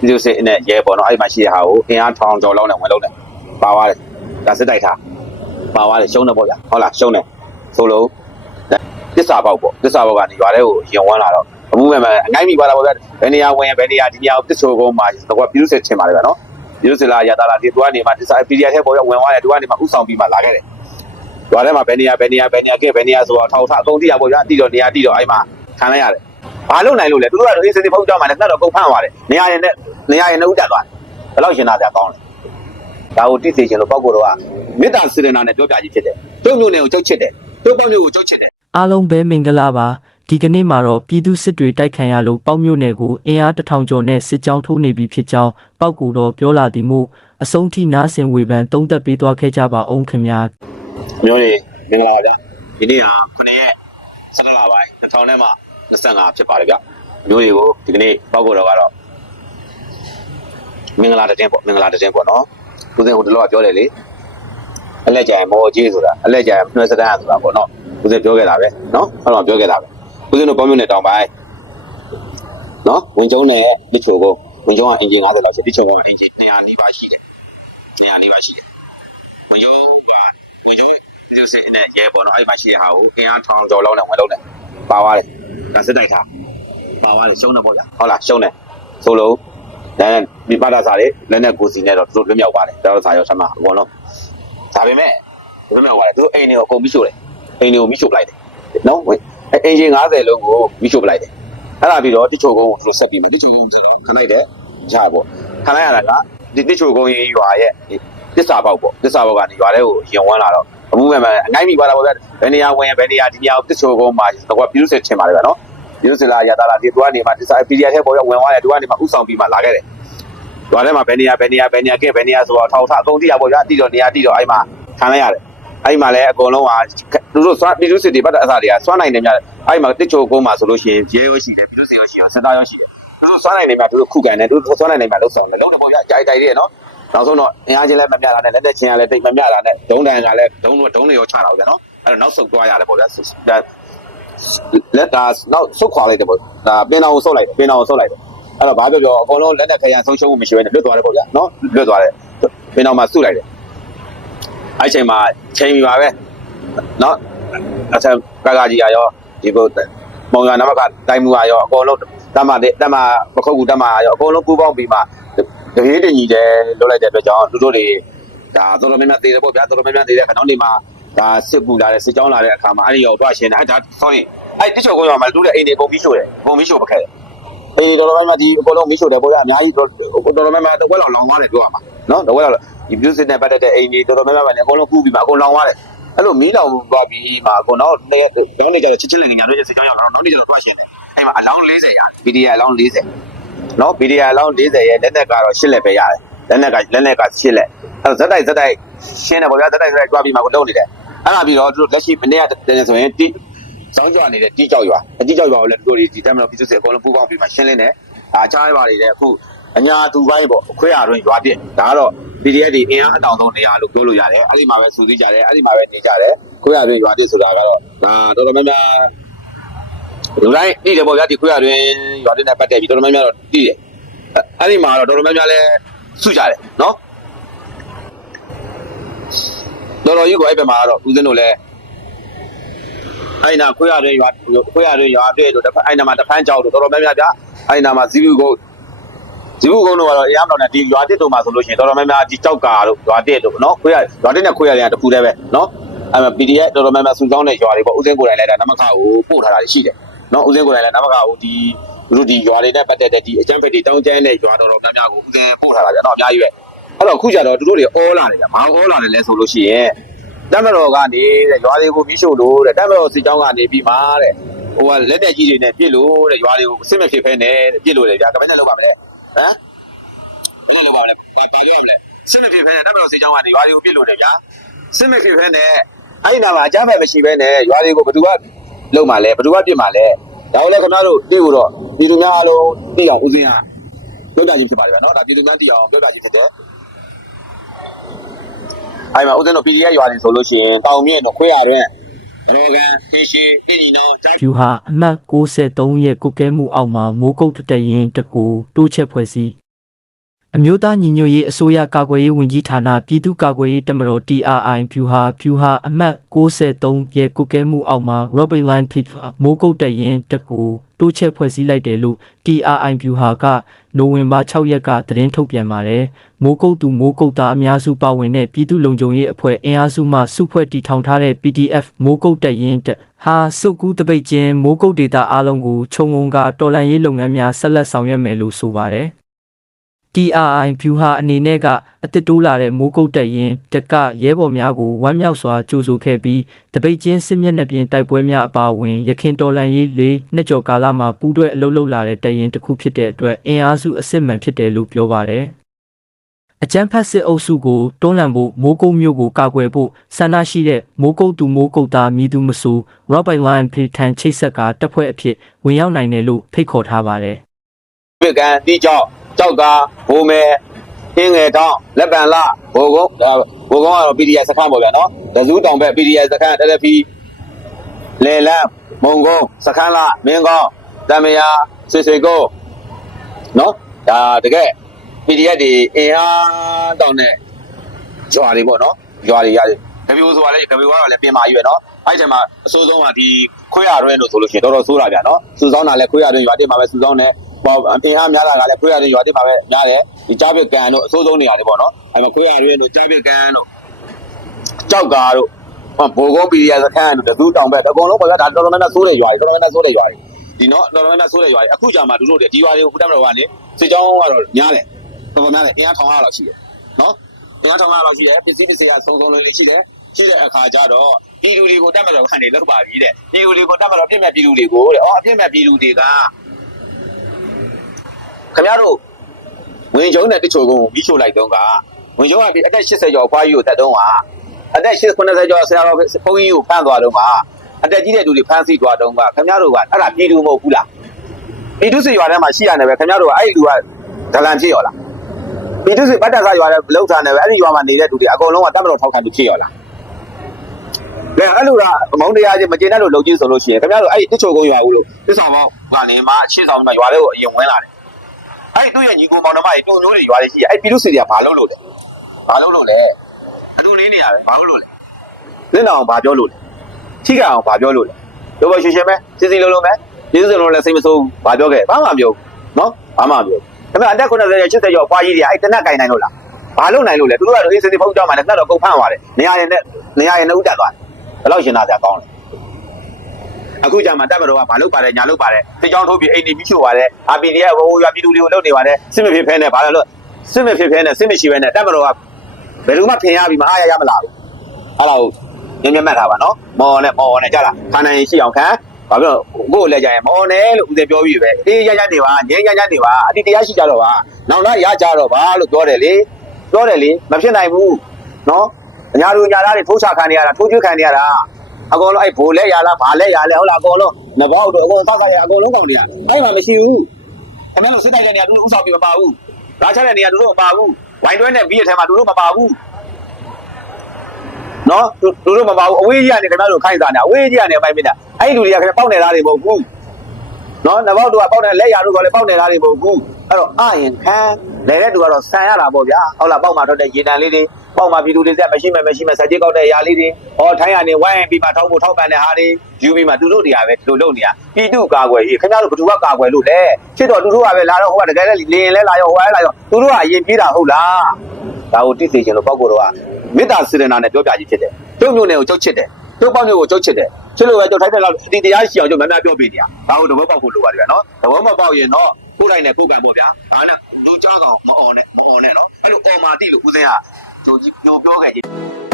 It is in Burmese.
ပြည်သူစစ်နဲ့ရဲပေါ့နော်အဲ့ဒီမှာရှိတဲ့ဟာကိုအင်အားထောင်ကျော်လောက်နဲ့ဝင်လုံးတယ်ပါသွားတယ်ဒါစစ်တိုက်ထားပါသွားတယ်ရှုံးတယ်ပေါ့ဗျာဟုတ်လားရှုံးတယ်ဆိုလို့တစ္ဆာပေါက်ပေါ့တစ္ဆာပေါက်ကနေရွာထဲကိုရင်ဝန်းလာတော့အမှုမဲ့မဲ့အငိုင်းမိသွားတာပေါ့ဗျာဘယ်နေရာဝင်ဘယ်နေရာဒီနေရာကိုတစ္ဆိုကုန်းမှာတော့ပြည်သူစစ်ထင်ပါတယ်ဗျာနော်ပြည်သူစစ်လားရတာလားဒီသူကနေမှတစ္ဆာ PDF ထဲပေါ်ရဝင်သွားတယ်သူကနေမှဥဆောင်ပြီးမှလာခဲ့တယ်ရွာထဲမှာဘယ်နေရာဘယ်နေရာဘယ်နေရာကဲဘယ်နေရာဆိုတော့ထောက်ထားအကုန်တိရပေါ့ဗျာတိတော့နေရာတိတော့အဲ့မှာခံလိုက်ရတယ် ဘာလို့နိုင်လို့လဲသူတို့ကတော့အေးစစ်စစ်ဖုတ်ကြောင်းမှလည်းတက်တော့ကုန်ဖမ်းသွားတယ်နေရာရင်နဲ့နေရာရင်နဲ့ဥတက်သွားတယ်ဘယ်လောက်ရှင်တာပြကောင်းလဲဒါကိုတိစေချင်လို့ပောက်ကိုတော့ကမေတ္တာစေတနာနဲ့ပြောပြကြီးဖြစ်တယ်တို့မျိုးနဲ့ကိုကြောက်ချစ်တယ်တို့ပေါ့မျိုးကိုကြောက်ချစ်တယ်အားလုံးပဲမင်္ဂလာပါဒီကနေ့မှာတော့ပြည်သူစစ်တွေတိုက်ခံရလို့ပေါ့မြို့နယ်ကိုအင်အားတစ်ထောင်ကျော်နဲ့စစ်ကြောင်းထိုးနေပြီဖြစ်ကြောင်းပောက်ကူတော့ပြောလာသည်မို့အဆုံးထိနားဆင်ဝေဖန်သုံးသက်ပေးသွားခဲ့ကြပါအောင်ခင်ဗျာမျိုးတွေမင်္ဂလာပါဗျဒီနေ့ဟာ9ရက်17လပိုင်း2000နဲ့မှ 25ဖြစ်ပါတယ်ဗျမျိုးတွေကိုဒီကနေ့ပောက်ကိုတော့ကတော့မင်္ဂလာတဲ့တင်ပေါ့မင်္ဂလာတဲ့တင်ပေါ့နော်သူစင်ဟိုတလောကပြောတယ်လေအလက်ကြံမော်ကြီးဆိုတာအလက်ကြံနှွဲစတန်းဆိုတာပေါ့နော်သူစင်ပြောခဲ့တာပဲနော်ဟုတ်တော့ပြောခဲ့တာပဲသူစင်တို့ပေါင်းမျိုးနဲ့တောင်ပိုင်းနော်ဝင်ကျုံနဲ့ဒီချိုကိုဝင်ကျုံကအင်ဂျင်90လောက်ရှိဒီချိုကအင်ဂျင်200နီးပါးရှိတယ်200နီးပါးရှိတယ်ဝင်ကျုံကဝင်ကျုံဒီစင်နဲ့ရဲပေါ့နော်အဲ့မှာရှိတဲ့ဟာကိုအင်အားထောင်ကျော်လောက်နဲ့ဝင်လုံးတယ်ပါသွားတယ် ဒါစစ်တိုက်ထားပါသွားတယ်ရှုံးတယ်ပေါ့ဗျဟုတ်လားရှုံးတယ်ဆိုလို့ဒါနဲ့ဒီပါတာစာတွေလက်နဲ့ကိုစီနဲ့တော့သူတို့လွတ်မြောက်ပါတယ်တော်တော်စာရောဆမ်းမအကုန်လုံးဒါပေမဲ့လွတ်မြောက်ပါတယ်သူတို့အိမ်တွေကိုအကုန်မိရှို့တယ်အိမ်တွေကိုမိရှို့ပလိုက်တယ်နော်ဝင်အင်ဂျင်90လုံးကိုမိရှို့ပလိုက်တယ်အဲ့ဒါပြီးတော့တိချိုကုန်းကိုသူတို့ဆက်ပြီးမယ်တိချိုကုန်းဆိုတော့ခလိုက်တယ်ဂျာပေါ့ခလိုက်ရတာကဒီတိချိုကုန်းရေးရွာရဲ့ တစ္ဆာပေါက်ပေါ့တစ္ဆာပေါက်ကနေရွာထဲကိုရင်ဝန်းလာတော့အမှုမဲ့မဲ့အငိုင်းမိသွားတာပေါ့ဗျဘယ်နေရာဝင်ဘယ်နေရာဒီနေရာကိုတစ္ချိုကုန်းမှာတော့ပြည်သူစစ်ထင်ပါတယ်ဗျနော်ပြည်သူစစ်လားရတာလားဒီသူကနေမှတစ္ဆာ PDF ထဲပေါ်ရဝင်သွားတယ်သူကနေမှဥဆောင်ပြီးမှလာခဲ့တယ်။ရွာထဲမှာဘယ်နေရာဘယ်နေရာဘယ်နေရာကဲဘယ်နေရာဆိုတော့ထောက်ထားအကုန်တိရပေါ့ဗျာတိတော့နေရာတိတော့အဲ့မှာခံလိုက်ရတယ်။အဲ့မှာလည်းအကုန်လုံးကသူတို့စွမ်းပြည်သူစစ်တွေပတ်တဲ့အစားတွေကစွမ်းနိုင်တယ်များအဲ့မှာတစ်ချိုကုန်းမှာဆိုလို့ရှိရင်ရဲရောရှိတယ်ပြည်သူစစ်ရောရှိတယ်စက်သားရောရှိတယ်။သူတို့စွမ်းနိုင်တယ်များသူတို့ခုခံတယ်သူတို့စွမ်းနိုင်တယ်များလှုပ်ဆောင်တယ်လုံးတော့ပေါ့ဗျာကြိုက်တိုက်တယ်နော်။ နောက်ဆုံးတော့အင်အားချင်းလည်းမမျှတာနဲ့လက်သက်ချင်းကလည်းတိတ်မမျှတာနဲ့ဒုံးတန်ကလည်းဒုံးဒုံးတွေရောချတာပေါ့ဗျာနော်။အဲ့တော့နောက်ဆုတ်သွားရတယ်ပေါ့ဗျာ။ဒါလက်တာနောက်ဆုတ်ခွာလိုက်တယ်ပေါ့။ဒါပင်တော်ကိုဆုတ်လိုက်တယ်ပင်တော်ကိုဆုတ်လိုက်တယ်အဲ့တော့ဘာပြောပြောအကုန်လုံးလက်နဲ့ခရံဆုံးရှုံးမှုမရှိဘဲနဲ့လွတ်သွားတယ်ပေါ့ဗျာနော်လွတ်သွားတယ်ပင်တော်မှာစုလိုက်တယ်အဲ့ချိန်မှာချိန်ပြီပါပဲနော်အထက်ကကကြီးကရောဒီဘုတ်မောင်ရနမကတိုင်းမှုကရောအကုန်လုံးတမတဲ့တမပခုတ်ကူတမရောအကုန်လုံးပူပေါင်းပြီးမှ တပြေးတင်ကြီးတယ်လွတ်လိုက်တဲ့အတွက်ကြောင့်သူတို့တွေဒါတော်တော်များများသေးတယ်ပေါ့ဗျာတော်တော်များများသေးတဲ့ခဏောင်းနေမှာဒါစစ်ပူလာတဲ့စစ်ကြောင်းလာတဲ့အခါမှာအဲ့ဒီရောတွားရှင်တယ်အဲ့ဒါဆောင်းရင်အဲ့တိချိုကိုရောမှာလူတဲ့အိမ်တွေကုန်ပြီးရှို့တယ်ကုန်ပြီးရှို့ပခဲ့တယ်အေးတော်တော်များများဒီအကုန်လုံးမိရှို့တယ်ပေါ့ဗျာအများကြီးတော်တော်တော်များများတဝက်လောက်လောင်သွားတယ်ပြောရမှာနော်တဝက်လောက်ဒီ music နဲ့ပတ်သက်တဲ့အိမ်ကြီးတော်တော်များများပဲလေအကုန်လုံးကူးပြီးမှအကုန်လောင်သွားတယ်အဲ့လိုမီးလောင်သွားပြီးမှအကုန်တော့နေတောင်းနေကြတော့ချစ်ချစ်လင်ငညာတို့ရဲ့စကြောင်းရောက်တော့နောက်နေ့ကျတော့တွားရှင်တယ်အဲ့မှာအလောင်း40ရတယ် PDA အလောင်း40 နော် PDA အလောင်း40ရဲ့လက်နက်ကတော့8လက်ပဲရတယ်လက်နက်ကလက်နက်က8လက်အဲ့ဇက်တိုက်ဇက်တိုက်ရှင်းတယ်ပေါ့ဗျာဇက်တိုက်ဇက်တိုက်တွားပြီးမှကိုလုံးနေတယ်အဲ့ဒါပြီးတော့သူတို့လက်ရှိမနေ့ကတည်းကဆိုရင်တိစောင်းကြွနေတဲ့တီးကြောက်ရွာအတီးကြောက်ရွာကိုလည်းသူတို့ဒီတမ်းမလို့ပြည်သူစစ်အကုန်လုံးပူးပေါင်းပြီးမှရှင်းလင်းတယ်အာချားရပါလေတဲ့အခုအညာသူပိုင်းပေါ့အခွဲရတွင်ရွာပြစ်ဒါကတော့ PDF တွေအင်အားအတောင်ဆုံးနေရာလို့ပြောလို့ရတယ်အဲ့ဒီမှာပဲစူးစီးကြတယ်အဲ့ဒီမှာပဲနေကြတယ်ခွဲရတွင်ရွာပြစ်ဆိုတာကတော့ဒါတော်တော်များများ လူတိုင်းသိတယ်ပေါ့ဗျာဒီခွဲရတွင်ရွာပြစ်နဲ့ပတ်သက်ပြီးတော်တော်များများတော့သိတယ်အဲ့ဒီမှာတော့တော်တော်များများလဲစုကြတယ်နော်တော်တော်ကြီးကိုအဲ့ဘက်မှာကတော့ဦးဇင်းတို့လည်းအဲ့နာခွဲရတွင်ရွာခွဲရတွင်ရွာပြည့်တို့တစ်ဖက်အဲ့နာမှာတစ်ဖက်ကြောက်တို့တော်တော်များများဗျာအဲ့နာမှာဇီဘူးကိုဒီဘုကုန်းတို့ကတော့အရမ်းတော်နဲ့ဒီရွာတစ်တုံမှာဆိုလို့ရှိရင်တော်တော်များများဒီကြောက်ကာတို့ရွာတစ်တို့နော်ခွေးရရွာတစ်နဲ့ခွေးရတယ်တခုတည်းပဲနော်အဲ့မှာ PDF တော်တော်များများစုဆောင်းတဲ့ရွာတွေပေါ့ဦးစင်းကိုယ်တိုင်လည်းဒါနမခကိုပို့ထားတာရှိတယ် နော်ဦးစင်းကိုယ်တိုင်လည်းနမခကိုဒီသူတို့ဒီရွာတွေနဲ့ပတ်သက်တဲ့ဒီအကျန်းဖက်တွေတောင်းကျမ်းတဲ့ရွာတော်တော်များများကိုဦးစင်းပို့ထားတာဗျနော်အများကြီးပဲအဲ့တော့အခုကျတော့သူတို့တွေအောလာတယ်ဗျဘာအောလာတယ်လဲဆိုလို့ရှိရင်တမတော်ကနေတဲ့ရွာတွေကိုပြီးဆိုလို့တဲ့တမတော်စစ်ကြောင်းကနေပြီးမှတဲ့ဟိုကလက်တက်ကြီးတွေနဲ့ပြစ်လို့တဲ့ရွာတွေကိုအစ်မဖြစ်ဖဲနဲ့ပြစ်လို့လေဗျာကမနဲ့လောက်ပါမလဲဟမ်ဘယ်လိုလုပ်ပါမလဲဘာဘာလုပ်ရမလဲစစ်မဖြစ်ဖဲနဲ့တပ်မတော်စီကြောင်းကနေရွာတွေကိုပြစ်လို့တယ်ဗျာစစ်မဖြစ်ဖဲနဲ့အဲ့ဒီနာမှာအကြမ်းဖက်မရှိဖဲနဲ့ရွာတွေကိုဘယ်သူက လုံမှာလဲဘယ်သူကပြစ်မှာလဲဒါကိုလည်းခင်ဗျားတို့သိဖို့တော့ပြည်သူများအားလုံးသိအောင်ဦးစင်းဟာပြောပြခြင်းဖြစ်ပါတယ်ဗျာနော်ဒါပြည်သူများသိအောင်ပြောပြခြင်းဖြစ်တယ်အဲ့မှာဦးစင်းတို့ PDF ရွာတွေဆိုလို့ရှိရင်တောင်မြင့်တို့ခွေးရတွင်ရောကန်ဖေးရှိပြည်ညီနောင်စိုက်ဖြူဟာအမှတ်63ရဲ့ကုတ်ကဲမှုအောက်မှာမိုးကုတ်တက်ရင်တကူတိုးချက်ဖွဲ့စည်း အမျိုးသားညီညွတ်ရေးအစိုးရကာကွယ်ရေးဝန်ကြီးဌာနပြည်သူ့ကာကွယ်ရေးတပ်မတော် TRI ဖြူဟာဖြူဟာအမှတ်63ရဲ့ကုကဲမှုအောက်မှာ Robert Line Pit မိုးကုတ်တရင်တကူတိုးချက်ဖွဲ့စည်းလိုက်တယ်လို့ TRI ဖြူဟာကနိုဝင်ဘာ6ရက်ကသတင်းထုတ်ပြန်ပါတယ်မိုးကုတ်သူမိုးကုတ်သားအများစုပါဝင်တဲ့ပြည်သူ့လုံခြုံရေးအဖွဲ့အင်အားစုမှစုဖွဲ့တည်ထောင်ထားတဲ့ PDF မိုးကုတ်တရင်တဟာစုကူးတပိတ်ချင်းမိုးကုတ်ဒေတာအားလုံးကိုခြုံငုံကတော်လှန်ရေးလုပ်ငန်းများဆက်လက်ဆောင်ရွက်မယ်လို့ဆိုပါတယ် TRI ဖြူဟာအနေနဲ့ကအစ်စ်တိုးလာတဲ့မိုးကုတ်တက်ရင်တက်ကရဲဘော်များကိုဝမ်းမြောက်စွာကြိုဆိုခဲ့ပြီးတပိတ်ချင်းစစ်မျက်နှာပြင်တိုက်ပွဲများအပါအဝင်ရခင်တော်လန်ရေးလေးနှစ်ကျော်ကာလမှာပူးတွဲအလုပ်လုပ်လာတဲ့တက်ရင်တစ်ခုဖြစ်တဲ့အတွက်အင်အားစုအစစ်မှန်ဖြစ်တယ်လို့ပြောပါတယ်။အကြမ်းဖက်စစ်အုပ်စုကိုတွန်းလှန်ဖို့မိုးကုတ်မျိုးကိုကာကွယ်ဖို့ဆန္ဒရှိတဲ့မိုးကုတ်သူမိုးကုတ်သားမြည်သူမဆို Robert Lion ဖိထန်ချိတ်ဆက်ကတပ်ဖွဲ့အဖြစ်ဝင်ရောက်နိုင်တယ်လို့ဖိတ်ခေါ်ထားပါတယ်။ပြကန်တီကြောက်ကြောက်ကား ဘိုးမဲဟင်းငယ်တောင်းလက်ပံလာဘိုကုန်းဘိုကုန်းကတော့ PDF စခန်းပေါ့ဗျာနော်ဒဇူးတောင်ဘက် PDF စခန်းတက်လက်ဖီလေလန်းမုံကုန်းစခန်းလာမင်းကောင်းတမယာဆွေဆွေကိုနော်ဒါတကယ် PDF တွေအင်အားတောင်းတဲ့ကြွားတွေပေါ့နော်ကြွားတွေရတယ်ကပြိုးဆိုတာလေကပြိုးကတော့လည်းပြင်မာကြီးပဲနော်အဲ့ဒီမှာအစိုးဆုံးကဒီခွေးရရွဲလို့ဆိုလို့ရှိရင်တော်တော်ဆိုးတာဗျာနော်စူဆောင်းတာလည်းခွေးရရွဲရွာတင်မှာပဲစူဆောင်းတယ် ပေါ့အင်အားများတာကလည်းခွေးရရွဲရွာတင်မှာပဲများတယ်ဒီကြားပြကန်တို့အစိုးဆုံးနေရာတွေပေါ့နော်အဲ့မှာခွေးရရွဲတို့ကြားပြကန်တို့ကြောက်ကားတို့ဟောဘိုကုန်းပီရီယာစခန်းတို့တသူတောင်ဘက်အကုန်လုံးပေါ့ဗျာဒါတော်တော်များများဆိုးတဲ့ရွာတွေတော်တော်များများဆိုးတဲ့ရွာတွေဒီနော်တော်တော်များများဆိုးတဲ့ရွာတွေအခုကြာမှတို့တို့ဒီရွာတွေကိုခုတတ်မတော်ကနေစစ်ကြောင်းကတော့ညားတယ်တော်တော်များတယ်အင်အားထောင်ရလောက်ရှိတယ်နော်တရားထောင်ရတော့ရှိတယ်ပစ္စည်းပစ္စည်းကစုံစုံလေးလေးရှိတယ်ရှိတဲ့အခါကျတော့ပြည်သူတွေကိုတတ်မတော်ခံနေလောက်ပါပြီတဲ့ပြည်သူတွေကိုတတ်မတော်ပြည့်မဲ့ပြည်သူတွေကိုတဲ့အော်အပြည့်မဲ့ပြည်သူတွေက ခင်ဗျားတို့ဝင်ကျုံတဲ့တချို့ကိုပြီးချို့လိုက်တော့ကဝင်ကျုံကဒီအသက်80ကျော်အဖွားကြီးကိုတတ်တော့ကအသက်80ကျော်ဆရာတော်ဘုန်းကြီးကိုဖမ်းသွားတော့ကအသက်ကြီးတဲ့လူတွေဖမ်းဆီးသွားတော့ကခင်ဗျားတို့ကအဲ့ဒါပြည်သူမဟုတ်ဘူးလားပြည်သူစီရွာထဲမှာရှိရတယ်ပဲခင်ဗျားတို့ကအဲ့ဒီလူကဒလန်ဖြစ်ရောလားပြည်သူ့စစ်ပတ်တက်စားရွာတဲ့လောက်ထားနေပဲအဲ့ဒီရွာမှာနေတဲ့သူတွေအကုန်လုံးကတပ်မတော်ထောက်ခံသူဖြစ်ရောလား။ဒါအဲ့လိုကမုံတရားချင်းမကျေနပ်လို့လုံကြီးဆိုလို့ရှိရင်ခင်ဗျားတို့အဲ့ဒီတစ်ချိုကုန်းရွာဦးလို့တစ်ဆောင်ပေါင်းကနေမှရှေ့ဆောင်မှာရွာတွေကိုအရင်ဝင်လာတယ်။ အဲ့ဒီသူ့ရဲ့ညီကိုမောင်နှမတွေတူမျိုးတွေရွာတွေရှိတယ်အဲ့ပြည်သူ့စစ်တွေကဘာလုပ်လို့လဲ။ဘာလုပ်လို့လဲ။အတူလေးနေရတယ်ဘာလုပ်လို့လဲ။လင်းအောင်ဘာပြောလို့လဲ။ထိကအောင်ဘာပြောလို့လဲ။တို့ဘရှင်ရှင်ပဲစီစီလုံးလုံးပဲပြည်သူ့စစ်လုံးလည်းစိတ်မဆိုးဘူးဘာပြောခဲ့ဘာမှမပြောဘူးနော်ဘာမှမပြောဘူး။ဒါပေမဲ့အသက်90ကျော်80ကျော်ပွားကြီးတွေအဲ့တနက်ကင်နိုင်လို့လား။ဘာလုပ်နိုင်လို့လဲသူတို့ကတော့အေးစစ်စစ်ဖုတ်ကြမှာလည်းတက်တော့ကုန်ဖမ်းသွားတယ်။နေရာရင်နဲ့နေရာရင်နဲ့ဥတက်သွားတယ်။ဘယ်လောက်ရှင်သားစရာကောင်းလဲ။ အခုကြမှာတက်မတော်ကဘာလုပ်ပါတယ်ညာလုပ်ပါတယ်။စစ်ကြောင်းထိုးပြီးအိမ်နေပြီးချို့ပါတယ်။ RPDF ဟိုရွာပြည်သူတွေကိုလုပ်နေပါတယ်။စစ်မဖြစ်ဖဲနဲ့ဘာလဲလို့စစ်မဖြစ်ဖဲနဲ့စစ်မရှိဘဲနဲ့တက်မတော်ကဘယ်လိုမှဖင်ရပြီးမအားရရမလားဘူး။အဲ့ဒါကိုညံ့ညံ့မှတ်ထားပါနော်။မော်နဲ့မော်နဲ့ကြလား။ခန္ဓာရင်ရှိအောင်ခံ။ဘာဖြစ်လို့ကိုယ်လည်းကြရင်မော်နဲ့လို့ဦးစင်ပြောပြီးပဲ။အေးရရနေပါငင်းရရနေပါအတိတရားရှိကြတော့ပါ။နောက်လာရကြတော့ပါလို့ပြောတယ်လေ။ပြောတယ်လေမဖြစ်နိုင်ဘူး။နော်။အညာတို့ညာသားတွေထိုးချခံနေရတာထိုးကျွေးခံနေရတာ။ အကောင်လုံးအဲ့ဘိုလက်ရလားဘာလက်ရလဲဟုတ်လားအကောင်လုံးနဘောက်တို့အကောင်စောက်စားရအကောင်လုံးကောင်နေရ။အဲ့မှာမရှိဘူး။အမေလို့စစ်တိုက်တဲ့နေရာသူတို့ဥဆောင်ပြီးမပါဘူး။ဓာချတဲ့နေရာသူတို့မပါဘူး။ဝိုင်းတွဲနဲ့ပြီးရထဲမှာသူတို့မပါဘူး။နော်သူသူတို့မပါဘူးအဝေးကြီးကနေခင်ဗျားတို့ခိုင်းစားနေအဝေးကြီးကနေအပိုင်ပြတာအဲ့ဒီလူတွေကခင်ဗျာပေါက်နေသားတွေမဟုတ်ဘူးနော်နဘောက်တို့ကပေါက်နေလက်ရတို့ကလည်းပေါက်နေသားတွေမဟုတ်ဘူးအဲ့တော့အရင်ခံလဲတဲ့သူကတော့ဆန်ရတာပေါ့ဗျာဟုတ်လားပေါက်မှာထွက်တဲ့ရေတံလေးတွေ ပေါက်မှာပြည်သူတွေဆက်မရှိမဲ့မရှိမဲ့ဆက်ကြေးကောက်တဲ့အရာလေးတွေဟောထိုင်းရနေဝိုင်းပြီးမှထောက်ဖို့ထောက်ပံ့တဲ့ဟာတွေယူပြီးမှသူတို့တွေကပဲဒီလိုလုပ်နေတာပြည်သူကာကွယ်ရေးခင်ဗျားတို့ဘသူကကာကွယ်လို့လဲချစ်တော့သူတို့ကပဲလာတော့ဟိုကတကယ်လည်းလင်းလဲလာရောဟိုကလည်းလာရောသူတို့ကအရင်ပြေးတာဟုတ်လားဒါကိုတိသိချင်လို့ပေါက်ကိုတော့ကမေတ္တာစေတနာနဲ့ပြောပြခြင်းဖြစ်တယ်ကျုပ်မျိုးနဲ့ကိုကျုပ်ချစ်တယ်ကျုပ်ပေါက်မျိုးကိုကျုပ်ချစ်တယ်ချစ်လို့ပဲကျုပ်ထိုက်တဲ့လောက်ဒီတရားရှိအောင်ကျုပ်များများပြောပေးတရားဒါကိုတဘောပေါက်ဖို့လိုပါတယ်ဗျာနော်တဘောမပေါက်ရင်တော့ကိုယ်တိုင်းနဲ့ကိုယ်ပိုင်ပေါ့ဗျာအဲ့ဒါလူကြောက်ကောင်မအောင်နဲ့မအောင်နဲ့နော်အဲ့လိုအော်မာတိလို့ဦးစင်းက ကြိုကြိုပြောခဲ့ကြ